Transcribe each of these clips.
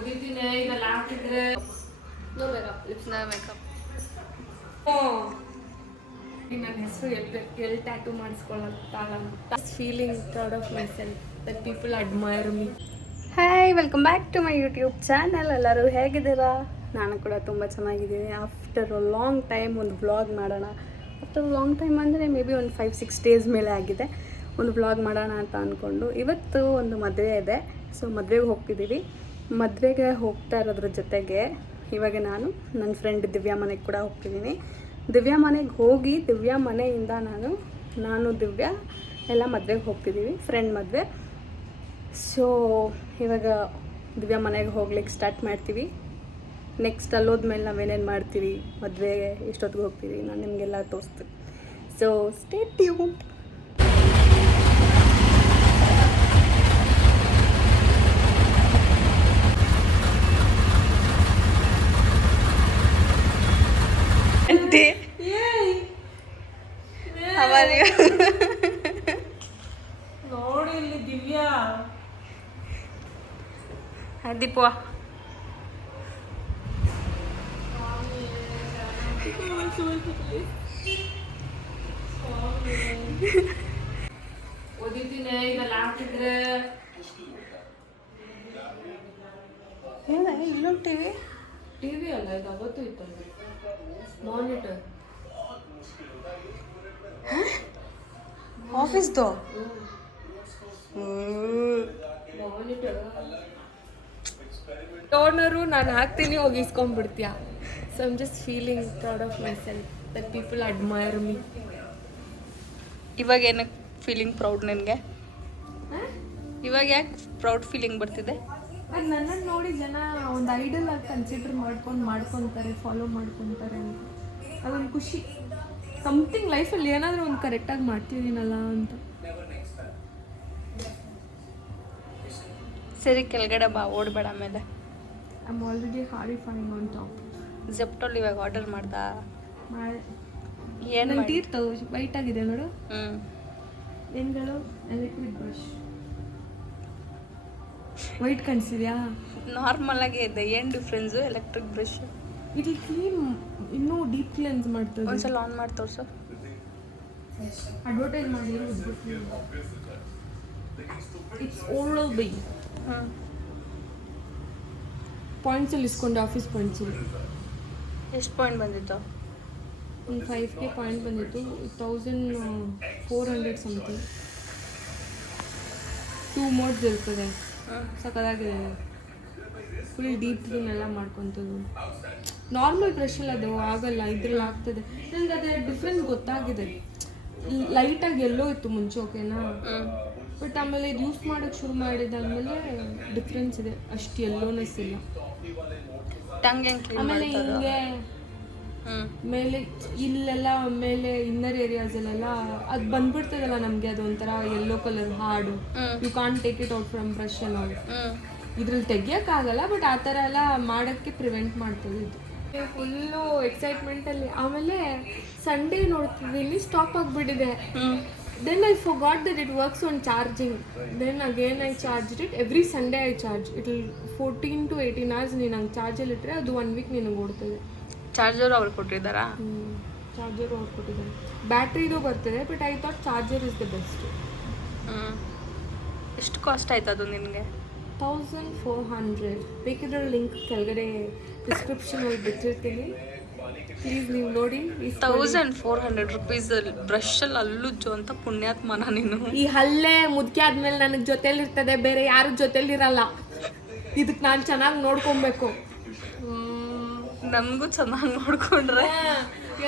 ಓದಿದ್ದೀನಿ ಇದೆಲ್ಲ ಹಾಕಿದ್ರೆ no makeup, lips no makeup. ನನ್ನ ಹೆಸರು ಎಲ್ಲಿ ಟ್ಯಾಟೂ ಮಾಡಿಸ್ಕೊಳ್ಳೋಕ್ಕಾಗಲ್ಲ. Feeling proud of myself that people admire me. Hi, welcome back to my YouTube channel. ಎಲ್ಲರೂ ಹೇಗಿದ್ದೀರಾ? ನಾನು ಕೂಡ ತುಂಬ ಚೆನ್ನಾಗಿದ್ದೀನಿ. ಆಫ್ಟರ್ ಅ ಲಾಂಗ್ ಟೈಮ್ ಒಂದು ವ್ಲಾಗ್ ಮಾಡೋಣ. ಆಫ್ಟರ್ ಲಾಂಗ್ ಟೈಮ್ ಅಂದರೆ ಮೇ ಬಿ ಒಂದು 5-6 ಡೇಸ್ ಮೇಲೆ ಆಗಿದೆ. ಒಂದು ವ್ಲಾಗ್ ಮಾಡೋಣ ಅಂತ ಅಂದ್ಕೊಂಡು ಇವತ್ತು ಒಂದು ಮದುವೆ ಇದೆ. ಸೊ ಮದುವೆಗೆ ಹೋಗ್ತಿದ್ದೀವಿ. ಮದುವೆಗೆ ಹೋಗ್ತಾ ಇರೋದ್ರ ಜೊತೆಗೆ ಇವಾಗ ನಾನು ನನ್ನ ಫ್ರೆಂಡ್ ದಿವ್ಯಾ ಮನೆಗೆ ಕೂಡ ಹೋಗ್ತಿದ್ದೀನಿ. ದಿವ್ಯಾ ಮನೆಗೆ ಹೋಗಿ ದಿವ್ಯಾ ಮನೆಯಿಂದ ನಾನು ದಿವ್ಯಾ ಎಲ್ಲ ಮದುವೆಗೆ ಹೋಗ್ತಿದ್ದೀವಿ, ಫ್ರೆಂಡ್ ಮದುವೆ. ಸೊ ಇವಾಗ ದಿವ್ಯಾ ಮನೆಗೆ ಹೋಗ್ಲಿಕ್ಕೆ ಸ್ಟಾರ್ಟ್ ಮಾಡ್ತೀವಿ. ನೆಕ್ಸ್ಟ್ ಅಲ್ಲೋದ್ಮೇಲೆ ನಾವೇನೇನು ಮಾಡ್ತೀವಿ, ಮದುವೆಗೆ ಎಷ್ಟೊತ್ತಿಗೆ ಹೋಗ್ತೀವಿ, ನಾನು ನಿಮಗೆಲ್ಲ ತೋರಿಸ್ತೀನಿ. So stay tuned. ನೋಡಿ ಇಲ್ಲಿ ದಿವ್ಯಾ ದೀಪುವ ಓದಿದ್ದೀನಿ ಇದೆಲ್ಲ ಹಾಕಿದ್ರೆ ಇಲ್ಲೊಂದು ಟಿವಿ ಅಲ್ಲ, ಇದು ಅವತ್ತು ಇತ್ತು ಮಾನಿಟರ್. ಆಫೀಸ್ದು ಮಾನಿಟರ್ ಟೋನರು ನಾನು ಹಾಕ್ತೀನಿ, ಹೋಗಿ ಇಸ್ಕೊಂಡ್ಬಿಡ್ತೀಯ. So I'm just feeling proud of myself that people admire me. ಇವಾಗ ಏನಕ್ಕೆ ಫೀಲಿಂಗ್ ಪ್ರೌಡ್ ನಿನಗೆ? ಇವಾಗ ಯಾಕೆ ಪ್ರೌಡ್ ಫೀಲಿಂಗ್ ಬರ್ತಿದೆ? ಅದು ನನ್ನನ್ನು ನೋಡಿ ಜನ ಒಂದು ಐಡಲ್ ಆಗಿ ಕನ್ಸಿಡರ್ ಮಾಡ್ಕೊತಾರೆ, ಫಾಲೋ ಮಾಡ್ಕೊತಾರೆ ಅಂತ. ಅದೊಂದು ಖುಷಿ. ಸಮಥಿಂಗ್ ಲೈಫಲ್ಲಿ ಏನಾದರೂ ಒಂದು ಕರೆಕ್ಟಾಗಿ ಮಾಡ್ತಿದ್ದೀನಲ್ಲ ಅಂತ. ಸರಿ, ಕೆಳಗಡೆ ಬಾ, ಓಡಬೇಡ. ಆಮೇಲೆ I am already horrifying on top. ಜೆಪ್ಟೋಲ್ ಇವಾಗ ಆರ್ಡರ್ ಮಾಡ್ದಾ? ಏನು ತೀರ್ತು ವೈಟ್ ಆಗಿದೆ ನೋಡು. ಏನ್ಗಳು? ಎಲೆಕ್ಟ್ರಿಕ್ ಬ್ರಷ್ ವೈಟ್ ಕಾಣಿಸಿದ್ಯಾ? ನಾರ್ಮಲ್ ಆಗೇ ಇದೆ. ಏನು ಡಿಫ್ರೆನ್ಸು? ಎಲೆಕ್ಟ್ರಿಕ್ ಬ್ರಷ್ ಇದು ಕ್ಲೀನ್, ಇನ್ನೂ ಡೀಪ್ ಕ್ಲೀನ್ಸ್ ಮಾಡ್ತದೆ. ಒಂದ್ಸಲ ಆನ್ ಮಾಡಿ ತೋರಿಸು. ಅಡ್ವರ್ಟೈಸ್ ಮಾಡಿ ಇಟ್ಸ್ ಓರಲ್ ಬೈ. ಪಾಯಿಂಟ್ಸಲ್ಲಿ ಇಸ್ಕೊಂಡೆ, ಆಫೀಸ್ ಪಾಯಿಂಟ್ಸಲ್ಲಿ. ಎಷ್ಟು ಪಾಯಿಂಟ್ ಬಂದಿತ್ತು? ಒಂದು 5K ಪಾಯಿಂಟ್ ಬಂದಿತ್ತು. 1400 ಸಮಥಿಂಗ್. 2 ಮೋಡ್ಸ್ ಇರ್ತದೆ. ಸಕ್ಕದಾಗಿದೆ. ಫುಲ್ ಡೀಪ್ ಕ್ಲೀನ್ ಎಲ್ಲ ಮಾಡ್ಕೊತದ್ದು. ನಾರ್ಮಲ್ ಬ್ರಷಲ್ಲಿ ಅದು ಆಗಲ್ಲ, ಇದ್ರಲ್ಲಿ ಆಗ್ತದೆ. ನನಗೆ ಅದೇ ಡಿಫ್ರೆನ್ಸ್ ಗೊತ್ತಾಗಿದೆ. ಲೈಟಾಗಿ ಎಲ್ಲೋ ಇತ್ತು ಮುಂಚೆ, ಓಕೆನಾ. ಬಟ್ ಆಮೇಲೆ ಇದು ಯೂಸ್ ಮಾಡೋಕ್ಕೆ ಶುರು ಮಾಡಿದಾದ್ಮೇಲೆ ಡಿಫ್ರೆನ್ಸ್ ಇದೆ. ಅಷ್ಟು ಎಲ್ಲೋನೆಸ್ ಇಲ್ಲ. ಆಮೇಲೆ ಹಿಂಗೆ ಮೇಲೆ ಇಲ್ಲೆಲ್ಲ ಮೇಲೆ ಇನ್ನರ್ ಏರಿಯಾಸಲ್ಲೆಲ್ಲ ಅದು ಬಂದ್ಬಿಡ್ತದಲ್ಲ ನಮಗೆ, ಅದೊಂಥರ yellow colour hard. You can't take it out from brush ಎಲ್ಲ. ಇದ್ರಲ್ಲಿ ತೆಗಿಯೋಕ್ಕಾಗಲ್ಲ, ಬಟ್ ಆ ಥರ ಎಲ್ಲ ಮಾಡೋಕ್ಕೆ ಪ್ರಿವೆಂಟ್ ಮಾಡ್ತದೆ ಇದು. ಫುಲ್ಲು ಎಕ್ಸೈಟ್ಮೆಂಟಲ್ಲಿ. ಆಮೇಲೆ ಸಂಡೇ ನೋಡ್ತಿದ್ದೀನಿ, ಸ್ಟಾಪ್ ಆಗಿಬಿಟ್ಟಿದೆ. Then I forgot that it works on charging. Then again I charged it. Every Sunday I charge. It will 14 to 18 hours ನೀನು ಹಂಗೆ ಚಾರ್ಜಲ್ಲಿ ಇಟ್ಟರೆ ಅದು 1 ವೀಕ್ ನಿನಗೆ ಓಡ್ತದೆ. ಚಾರ್ಜರ್ ಅವ್ರು ಕೊಟ್ಟಿದ್ದಾರಾ? ಚಾರ್ಜರ್ ಅವ್ರು ಕೊಟ್ಟಿದ್ದಾರೆ. ಬ್ಯಾಟ್ರಿದು ಬರ್ತದೆ, but I thought charger is the best. ಎಷ್ಟು ಕಾಸ್ಟ್ ಆಯ್ತು ಅದು ನಿನಗೆ? 1400. ಬೇಕಿದ್ರೆ ಲಿಂಕ್ ಕೆಳಗಡೆ ಡಿಸ್ಕ್ರಿಪ್ಷನಲ್ಲಿ ಬಿಟ್ಟಿರ್ತೀನಿ, ಪ್ಲೀಸ್ ನೀವು ನೋಡಿ. 1400 ರುಪೀಸ್ ಬ್ರಷಲ್ಲಿ ಹಲ್ಲುಜ್ಜು ಅಂತ ಪುಣ್ಯಾತ್ಮನ ನೀನು. ಈ ಹಲ್ಲೆ ಮುದ್ಕೆ ಆದ್ಮೇಲೆ ನನಗೆ ಜೊತೆಲಿರ್ತದೆ, ಬೇರೆ ಯಾರ ಜೊತೆಲಿರಲ್ಲ. ಇದಕ್ಕೆ ನಾನು ಚೆನ್ನಾಗಿ ನೋಡ್ಕೊಬೇಕು. ನಮಗೂ ಚೆನ್ನಾಗಿ ನೋಡ್ಕೊಂಡ್ರೆ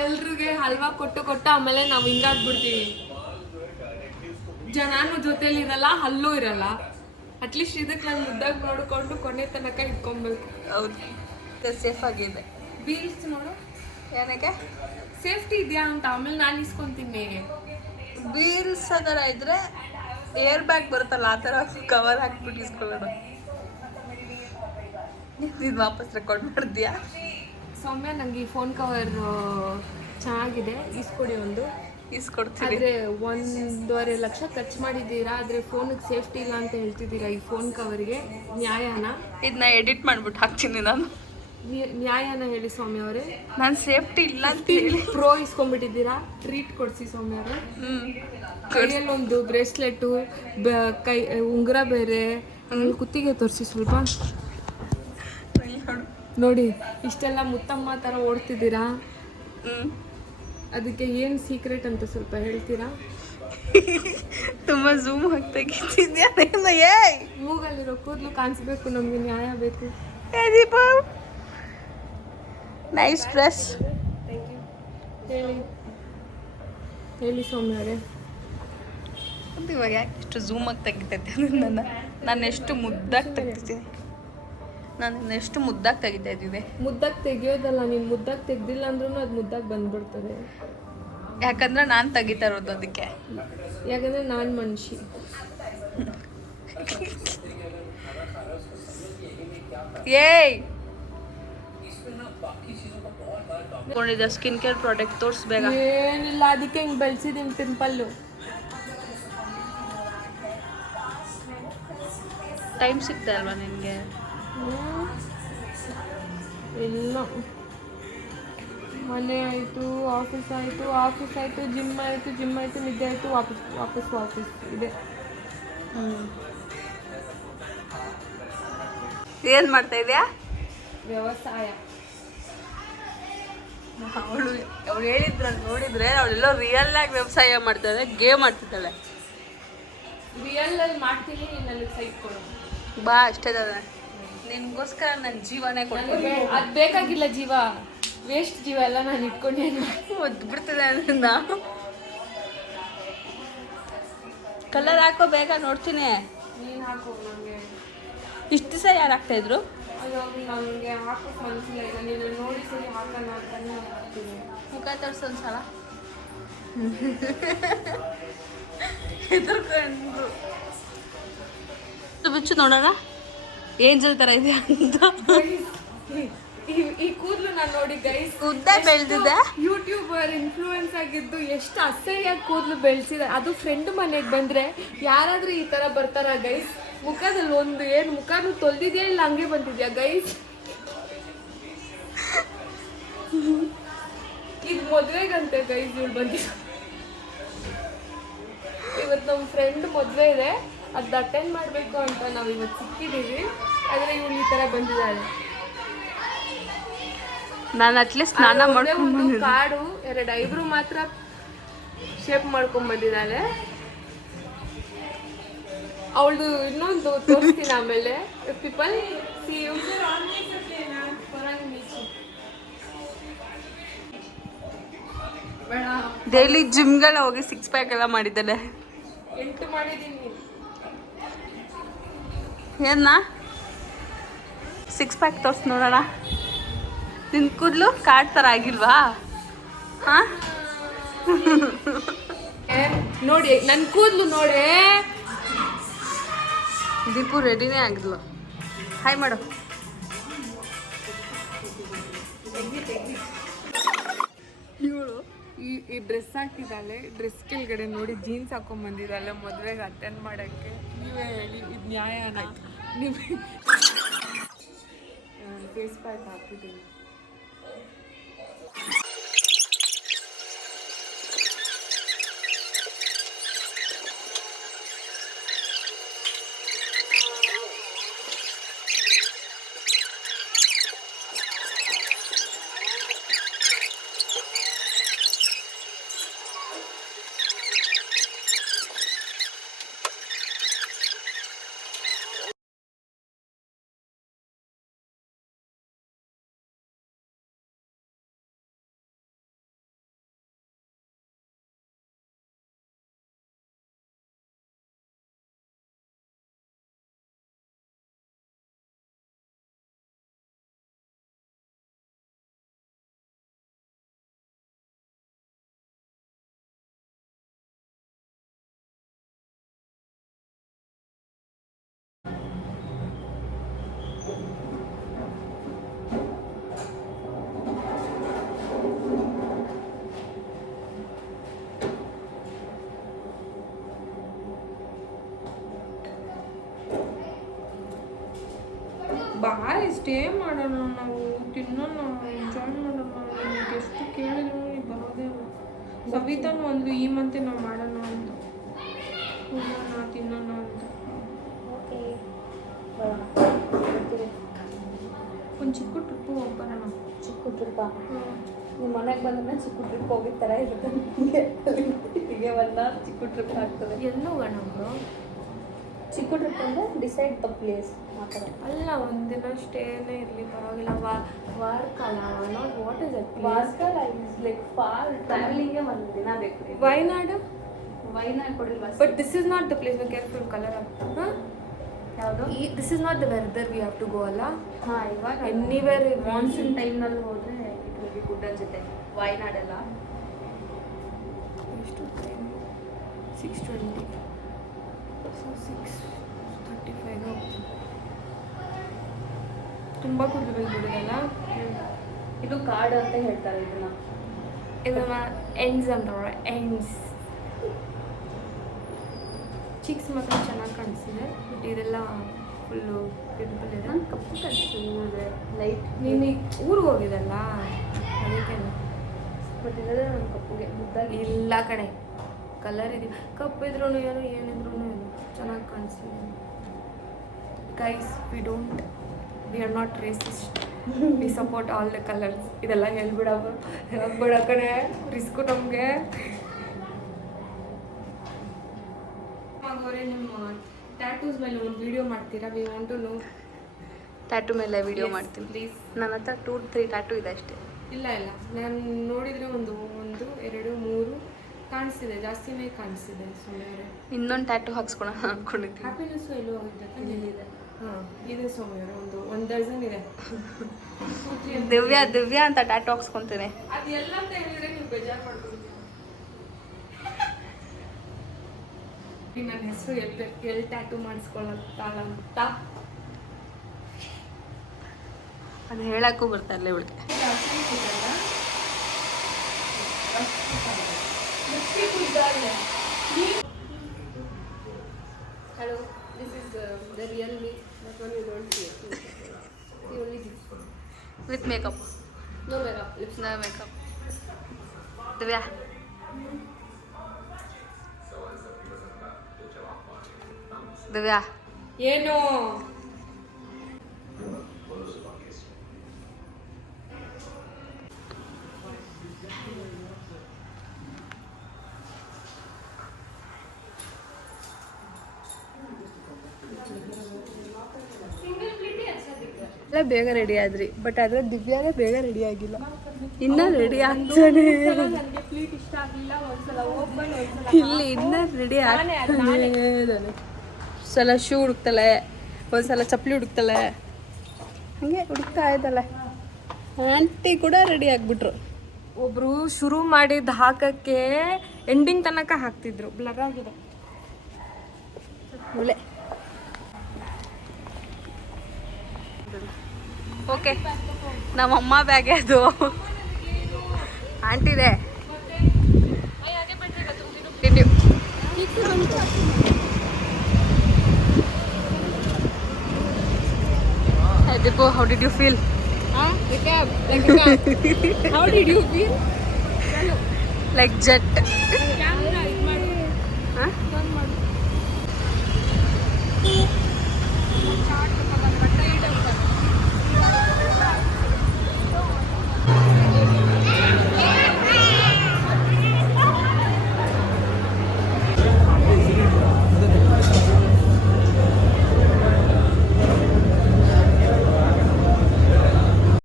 ಎಲ್ರಿಗೆ ಹಲ್ವಾ ಕೊಟ್ಟು ಆಮೇಲೆ ನಾವು ಹಿಂಗಾಗ್ಬಿಡ್ತೀವಿ. ಜನನೂ ಜೊತೆಲಿರಲ್ಲ, ಹಲ್ಲೂ ಇರಲ್ಲ. ಅಟ್ಲೀಸ್ಟ್ ಇದಕ್ಕೆ ನಾನು ಮುದ್ದಾಗಿ ನೋಡಿಕೊಂಡು ಕೊನೆ ತನಕ ಇಟ್ಕೊಬೇಕು. ಹೌದು, ಸೇಫ್ ಆಗಿದೆ. ಬೀಲ್ಸ್ ನೋಡು, ಏನಕ್ಕೆ ಸೇಫ್ಟಿ ಇದೆಯಾ ಅಂತ. ಆಮೇಲೆ ನಾನು ಇಸ್ಕೊತೀನಿ. ಬೀಲ್ಸ್ ಆ ಥರ ಇದ್ರೆ ಏರ್ ಬ್ಯಾಗ್ ಬರುತ್ತಲ್ಲ, ಆ ಥರ ಕವರ್ ಹಾಕ್ಬಿಟ್ಟು ಇಸ್ಕೊಳ್ಳೋಣ. ಇದು ವಾಪಸ್ ರೆಕಾರ್ಡ್ ಮಾಡಿದ್ಯಾ? ಸೌಮ್ಯ, ನನಗೆ ಈ ಫೋನ್ ಕವರ್ ಚೆನ್ನಾಗಿದೆ, ಇಸ್ಕೊಡಿ ಒಂದು. ಇಸ್ಕೊಡ್ತೀರಿ. ಆದ್ರೆ 1.5 ಲಕ್ಷ ಖರ್ಚು ಮಾಡಿದ್ದೀರಾ, ಆದ್ರೆ ಫೋನಿಗೆ ಸೇಫ್ಟಿ ಇಲ್ಲ ಅಂತ ಹೇಳ್ತಿದ್ದೀರಾ. ಈ ಫೋನ್ ಕವರ್ಗೆ ನ್ಯಾಯನ? ಇದನ್ನ ಎಡಿಟ್ ಮಾಡ್ಬಿಟ್ಟು ಹಾಕ್ತೀನಿ ನಾನು. ನ್ಯಾಯನ ಹೇಳಿ ಸ್ವಾಮಿ ಅವರೇ. ನಾನು ಸೇಫ್ಟಿ ಇಲ್ಲ ಅಂತ ಹೇಳಿ ಪ್ರೋ ಇಸ್ಕೊಂಡ್ಬಿಟ್ಟಿದ್ದೀರಾ. ಟ್ರೀಟ್ ಕೊಡಿಸಿ ಸ್ವಾಮಿ ಅವರೇ. ಕೈಯಲ್ಲಿ ಒಂದು ಬ್ರೇಸ್ಲೆಟು, ಕೈ ಉಂಗುರ ಬೇರೆ, ಆಮೇಲೆ ಕುತ್ತಿಗೆ ತೋರಿಸಿ ಸ್ವಲ್ಪ ನೋಡಿ. ಇಷ್ಟೆಲ್ಲ ಮುತ್ತಮ್ಮ ಥರ ಓಡ್ತಿದ್ದೀರಾ. ಅದಕ್ಕೆ ಏನು ಸೀಕ್ರೆಟ್ ಅಂತ ಸ್ವಲ್ಪ ಹೇಳ್ತೀರಾ? ತುಂಬ ಝೂಮ್ ಆಗಿ ತೆಗಿತಿದ್ಯಾ? ಮೂಗಲ್ಲಿರೋ ಕೂದಲು ಕಾಣಿಸ್ಬೇಕು, ನಮಗೆ ನ್ಯಾಯ ಬೇಕು. Nice dress. ಹೇಳಿ ಹೇಳಿ ಸ್ವಾಮಿ ಅವರೇ. ಅಂತ ಇವಾಗ ಯಾಕೆ ಇಷ್ಟು ಝೂಮಾಗಿ ತೆಗಿತೈತೆ ನಾನು ಎಷ್ಟು ಮುದ್ದಾಗಿ ತೆಗಿತೀನಿ. ನಾನು ಎಷ್ಟು ಮುದ್ದಾಗಿ ತೆಗಿತಾ ಇದ್ದಿದೆ. ಮುದ್ದಾಗಿ ತೆಗಿಯೋದಲ್ಲ, ನೀನು ಮುದ್ದಾಗಿ ತೆಗ್ದಿಲ್ಲ ಅಂದ್ರೂ ಅದು ಮುದ್ದಾಗಿ ಬಂದ್ಬಿಡ್ತದೆ. ಯಾಕಂದ್ರೆ ನಾನು ತೆಗಿತಾ ಇರೋದು ಅದಕ್ಕೆ. ಯಾಕಂದ್ರೆ ನಾನು ಮನುಷ್ಯ. ಏಯ್ ಕೊಂಡಿದ್ದ ಸ್ಕಿನ್ ಕೇರ್ ಪ್ರಾಡಕ್ಟ್ ತೋರಿಸ್ಬೇಕ? ಏನಿಲ್ಲ, ಅದಕ್ಕೆ ಹಿಂಗೆ ಬೆಳೆಸಿದ್ದೀನಿ ಪಿಂಪಲ್ಲು. ಟೈಮ್ ಸಿಗ್ತಾ ಅಲ್ವಾ ನಿನಗೆ? ಇಲ್ಲ, ಮನೆ ಆಯಿತು, ಆಫೀಸ್ ಆಯಿತು, ಜಿಮ್ ಆಯಿತು, ನಿದ್ದೆ ಆಯಿತು, ವಾಪಸ್ ಇದೆ. ಏನು ಮಾಡ್ತಾ ಇದೆಯಾ? ವ್ಯವಸಾಯ. ಅವಳು ಹೇಳಿದ್ರ ನೋಡಿದ್ರೆ ಅವಳೆಲ್ಲೋ ರಿಯಲ್ ಆಗಿ ವ್ಯವಸಾಯ ಮಾಡ್ತಾಳೆ, ಗೇಮ್ ಮಾಡ್ತಿದ್ದಾಳೆ. ರಿಯಲ್ ಅಲ್ಲಿ ಮಾಡ್ತೀನಿ, ನೀನು ನನಗೆ ಸೈಟ್ ಕೊಡು. ಬಾ ಅಷ್ಟೇ ಅದ. ನಿನ್ಗೋಸ್ಕರ ನನ್ನ ಜೀವನೇ ಕೊಡ್ತೀನಿ. ಅದು ಬೇಕಾಗಿಲ್ಲ, ಜೀವ ವೇಸ್ಟ್ ಜೀವ ಎಲ್ಲ ನಾನು ಇಟ್ಕೊಂಡೆ ಒದ್ಬಿಡ್ತದೆ ಅದನ್ನ. ಕಲರ್ ಹಾಕೋ ಬೇಗ, ನೋಡ್ತೀನಿ. ನೀನು ಹಾಕೋ. ನನಗೆ ಇಷ್ಟು ದಿವಸ ಯಾರು ಹಾಕ್ತಾಯಿದ್ರು? ಅದು ನನಗೆ ಹಾಕೋಕ್ಕೆ ಮನಸ್ಸಿಲ್ಲ. ಈಗ ನೀನು ನೋಡಿ ಸರಿ ಹಾಕೋಣ ಅಂತಾನೆ ಹಾಕ್ತೀನಿ. ಮುಖ ತೋರಿಸು ಒಂದ್ಸಲ. ಹೆದರ್ಕೊಂಡು ಬಿಚ್ಚು ನೋಡೋಣ ಏಂಜಲ್ ಥರ ಇದೆ ಅಂತ. ಈ ಕೂದಲು ನಾನು ನೋಡಿ ಗೈಸ್, ಉದ್ದ ಬೆಳೆದಿದೆ. ಯೂಟ್ಯೂಬರ್ ಇನ್ಫ್ಲೂಯೆನ್ಸ್ ಆಗಿದ್ದು ಎಷ್ಟು ಅಸಹ್ಯವಾಗಿ ಕೂದಲು ಬೆಳೆಸಿದೆ. ಅದು ಫ್ರೆಂಡ್ ಮನೆಗೆ ಬಂದರೆ ಯಾರಾದರೂ ಈ ಥರ ಬರ್ತಾರ ಗೈಸ್? ಮುಖದಲ್ಲಿ ಒಂದು ಏನು ಮುಖನೂ ತೊಳೆದಿದೆಯಾ ಇಲ್ಲ ಹಂಗೆ ಬಂದಿದ್ಯಾ ಗೈಸ್? ಇದು ಮದುವೆಗಂತೆ ಗೈಸ್ ಇವಳು ಬಂದಿದ್ದ. ಇವತ್ತು ನಮ್ಮ ಫ್ರೆಂಡ್ ಮದುವೆ ಇದೆ, ಅದು ಅಟೆಂಡ್ ಮಾಡಬೇಕು ಅಂತ ನಾವು ಇವತ್ತು ಸಿಕ್ಕಿದ್ದೀವಿ. ಆದರೆ ಇವಳು ಈ ಥರ ಬಂದಿದ್ದಾಳೆ. ನಾನು ಅಟ್ಲೀಸ್ಟ್ ಸ್ನಾನ ಮಾಡ್ಕೊಂಡು ಕಾಡು 2 ಐಬ್ರು ಮಾತ್ರ ಶೇಪ್ ಮಾಡ್ಕೊಂಡ್ ಬಂದಿದ್ದಾಳೆ. ಅವಳದು ಇನ್ನೊಂದು ತೋರಿಸ್ತೀನಿ ಆಮೇಲೆ. People see you. ಡೈಲಿ ಜಿಮ್ಗೆಲ್ಲ ಹೋಗಿ 6 ಪ್ಯಾಕ್ ಎಲ್ಲ ಮಾಡಿದ್ದಾಳೆ. 8 ಮಾಡಿದ್ದೀನಿ. ಏನ 6 ಪ್ಯಾಕ್ ತೋರಿಸಿ ನೋಡೋಣ. ನಿನ್ನ ಕೂದಲು ಕಾಡ್ ಥರ ಆಗಿಲ್ವಾ? ಹಾಂ ನೋಡಿ ನನ್ನ ಕೂದಲು ನೋಡಿ. ದೀಪು ರೆಡಿನೇ ಆಗಿದ್ಲು. ಹಾಯ್ ಮಾಡು. ಇವಳು ಈ ಡ್ರೆಸ್ ಹಾಕಿದ್ದಾಳೆ. ಡ್ರೆಸ್ ಕೆಳಗಡೆ ನೋಡಿ ಜೀನ್ಸ್ ಹಾಕೊಂಡ್ ಬಂದಿದ್ದಾಳೆ ಮದುವೆಗೆ ಅಟೆಂಡ್ ಮಾಡೋಕ್ಕೆ. ನೀವೇ ಹೇಳಿ, ಇದು ನ್ಯಾಯನಾ? ನೀವು ಫೇಸ್ ಪ್ಯಾಕ್ ಹಾಕಿದ್ದೀನಿ. ಬಾಯ್ ಸ್ಟೇ ಮಾಡೋಣ, ನಾವು ತಿನ್ನೋಣ, ಎಂಜಾಯ್ ಮಾಡೋಣ. ನಿಮಗೆ ಎಷ್ಟು ಕೇಳಿದ್ರು ನೀವು ಬರೋದೇ ಇಲ್ಲ. ಸವಿತಾನು ಅಂದ್ಲು ಈ ಮಂತೆ ನಾವು ಮಾಡೋಣ ಅಂತ, ಹೋಗೋಣ ತಿನ್ನೋಣ ಅಂತ. ಓಕೆ ಒಂದು ಚಿಕ್ಕ ಟ್ರಿಪ್ಪು ಹೋಗ್ಬರೋಣ. ಚಿಕ್ಕ ಟ್ರಿಪ್ಪ ನಿಮ್ಮ ಮನೆಗೆ ಬಂದ್ರೆ ಚಿಕ್ಕ ಟ್ರಿಪ್ ಹೋಗಿದ ಥರ ಇರುತ್ತೆ ನಿಮಗೆ. ಹೀಗೆ ಬಂದ ಚಿಕ್ಕ ಟ್ರಿಪ್ ಆಗ್ತದೆ. ಎಲ್ಲೂ ಹೋಗೋಣ ಬ್ರೋ. ಚಿಕ್ಕ ಟ್ರಿಪ್ ಅಂದರೆ ಡಿಸೈಡ್ ದ ಪ್ಲೇಸ್ ಆ ಥರ ಅಲ್ಲ, ಒಂದಿನ ಸ್ಟೇನೇ ಇರಲಿ ಪರವಾಗಿಲ್ಲ. Varkala not what is it ವಾಸ್ಕಲ್ ಇಸ್ ಲೈಕ್ ಫಾರ್ ಟ್ರಾವೆಲಿಂಗ್ಗೆ ಒಂದು ದಿನ ಬೇಕು. ವಯನಾಡು ವೈನಾಡ್ ಕೊಡಿಲ್ವಾ? But this is not the place. Careful colour ಹಾಂ ಯಾವುದು? This is not the weather we have to go ಅಲ್ಲ. ಹಾಂ, ಇವಾಗ ಎನಿವೇರ್ ಮಾನ್ಸೂನ್ ಟೈಮ್ನಲ್ಲಿ ಹೋದರೆ ಇಟ್ ವಿಲ್ ಬಿ ಗುಡ್ ಅನ್ಸುತ್ತೆ. ವಯನಾಡೆಲ್ಲ ಎಷ್ಟು ಟೈಮ್? 6:20. ಸೊ 6:35 ಹೋಗ್ತೀವಿ. ತುಂಬ ಕುಡಿದು ಬಿಡೋದಲ್ಲ. ಇದು ಕಾಡು ಅಂತ ಹೇಳ್ತಾರೆ ಇದನ್ನ. ಇದನ್ನ ಎಂಡ್ಸ್ ಅಂತಾರೆ, ಎಂಡ್ಸ್. ಚಿಕ್ಸ್ ಮಾತ್ರ ಚೆನ್ನಾಗಿ ಕಾಣಿಸ್ತಿದೆ, ಬಟ್ ಇದೆಲ್ಲ ಫುಲ್ಲು ಪಿಂಪಲ್ ಇದೆ. ನಾನು ಕಪ್ಪು ಕಾಣಿಸ್ತೀನಿ ನೋಡಿದ್ರೆ ಲೈಟ್. ನೀನು ಊರಿಗೆ ಹೋಗಿದಲ್ಲ ಅದಕ್ಕೆ. ಬಟ್ ಇರೋದೇ ನನ್ನ ಕಪ್ಪುಗೆ ಮುದ್ದಾಗಿ. ಇಲ್ಲ ಕಡೆ ಕಲರ್ ಇದೆ, ಕಪ್ಪಿದ್ರೂ ಏನು ಏನಿದ್ರು ಏನು ಚೆನ್ನಾಗಿ ಕಾಣಿಸ್ತಿದೆ. Guys, we are not racist, V support all the colours. ಇದೆಲ್ಲ ಹೇಳ್ಬಿಡ ಕಡೆ ರಿಸ್ಕು ನಮಗೆ. ಅವರೇ ನಿಮ್ಮ ಟ್ಯಾಟೂಸ್ ಮೇಲೆ ಒಂದು ವಿಡಿಯೋ ಮಾಡ್ತೀರಾ? We want to know. Tattoo ಮೇಲೆ ವಿಡಿಯೋ ಮಾಡ್ತೀನಿ ಪ್ಲೀಸ್. ನನ್ನ ಹತ್ರ 2-3 ಟ್ಯಾಟೂ ಇದೆ ಅಷ್ಟೇ. ಇಲ್ಲ ನಾನು ನೋಡಿದರೆ ಒಂದು 1, 2, 3 ಕಾಣಿಸ್ತಿದೆ, ಜಾಸ್ತಿನೇ ಕಾಣಿಸ್ತಿದೆ. ಸೌಮ್ಯವರೇ, ಇನ್ನೊಂದು ಟ್ಯಾಟೂ ಹಾಕ್ಸ್ಕೊಳ ಅನ್ಕೊಂಡಿದ್ದೀನಿ. ಹ್ಯಾಪಿನೆಸ್ಸು ಎಲ್ಲೋ ಹೋಗಿದೆ. ಇದೆ. ಹಾಂ, ಇದೆ ಸೌಮ್ಯವರೇ, ಒಂದು ಡಜನ್ ಇದೆ. ದಿವ್ಯಾ ಅಂತ ಟ್ಯಾಟೂ ಹಾಕ್ಸ್ಕೊತೀನಿ. ಅದು ಎಲ್ಲ ಅಂತ ಹೇಳಿದ್ರೆ ನೀವು ಬೇಜಾರು ಮಾಡ್ಕೊಳ್ತೀವಿ. ನನ್ನ ಹೆಸರು ಎಲ್ಲಿ ಟ್ಯಾಟೂ ಮಾಡಿಸ್ಕೊಳ್ಳತ್ತಾಳ ಅಂತ ಅದು ಹೇಳಕ್ಕೂ ಬರ್ತಾ ಇಲ್ಲ ಇವಳಿಗೆ. Hello, this is the real me. That one you don't see. See only this. With makeup. No makeup, lips. No makeup. Divya Divya ಏನು? ಎಲ್ಲ ಬೇಗ ರೆಡಿ ಆದ್ರಿ, ಬಟ್ ಆದ್ರೆ ದಿವ್ಯಾನೇ ಬೇಗ ರೆಡಿ ಆಗಿಲ್ಲ. ಇನ್ನ ರೆಡಿ ಆಗ್ತಾನೆ ನನಗೆ ಪ್ಲೀಟ್ ಇಷ್ಟ ಆಗಲಿಲ್ಲ. ಒಂದ್ಸಲ ಓಪನ್, ಇಲ್ಲಿ ಇನ್ನ ರೆಡಿ ಆಗ್ತಾನೆ. ಸಲ ಶೂ ಹುಡುಕ್ತಾಳೆ, ಒಂದ್ಸಲ ಚಪ್ಪಲಿ ಹುಡುಕ್ತಾಳೆ, ಹಂಗೆ ಹುಡುಕ್ತಾ ಇದ್ದಾಳೆ. ಆಂಟಿ ಕೂಡ ರೆಡಿ ಆಗ್ಬಿಟ್ರು. ಒಬ್ರು ಶುರು ಮಾಡಿದ ಹಾಕಕ್ಕೆ ಎಂಡಿಂಗ್ ತನಕ ಹಾಕ್ತಿದ್ರು. ಬ್ಲರ್ ಆಗಿದೆ. ಒಳ್ಳೆ ಓಕೆ, ನಮ್ಮಮ್ಮ ಬ್ಯಾಗೆ ಅದು ಆಂಟಿದೆ. Hey Dipo, how did you feel? How did you feel? Like jet. Camera, Huh?